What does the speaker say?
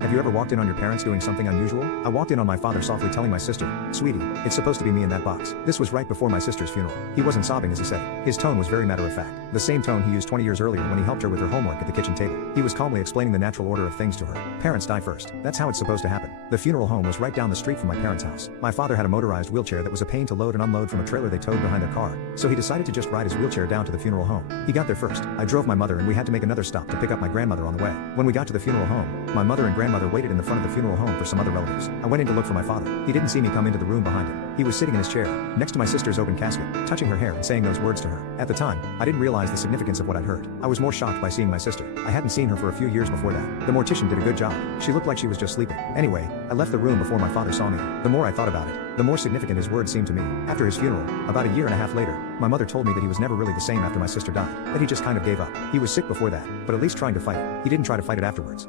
Have you ever walked in on your parents doing something unusual? I walked in on my father softly telling my sister, "Sweetie, it's supposed to be me in that box." This was right before my sister's funeral. He wasn't sobbing as he said it. His tone was very matter of fact. The same tone he used 20 years earlier when he helped her with her homework at the kitchen table. He was calmly explaining the natural order of things to her. Parents die first. That's how it's supposed to happen. The funeral home was right down the street from my parents' house. My father had a motorized wheelchair that was a pain to load and unload from a trailer they towed behind their car, so he decided to just ride his wheelchair down to the funeral home. He got there first. I drove my mother and we had to make another stop to pick up my grandmother on the way. When we got to the funeral home, my mother and grandmother waited in the front of the funeral home for some other relatives. I went in to look for my father. He didn't see me come into the room behind him. He was sitting in his chair, next to my sister's open casket, touching her hair and saying those words to her. At the time, I didn't realize the significance of what I'd heard. I was more shocked by seeing my sister. I hadn't seen her for a few years before that. The mortician did a good job. She looked like she was just sleeping. Anyway, I left the room before my father saw me. The more I thought about it, the more significant his words seemed to me. After his funeral, about a year and a half later, my mother told me that he was never really the same after my sister died, that he just kind of gave up. He was sick before that, but at least trying to fight it. He didn't try to fight it afterwards.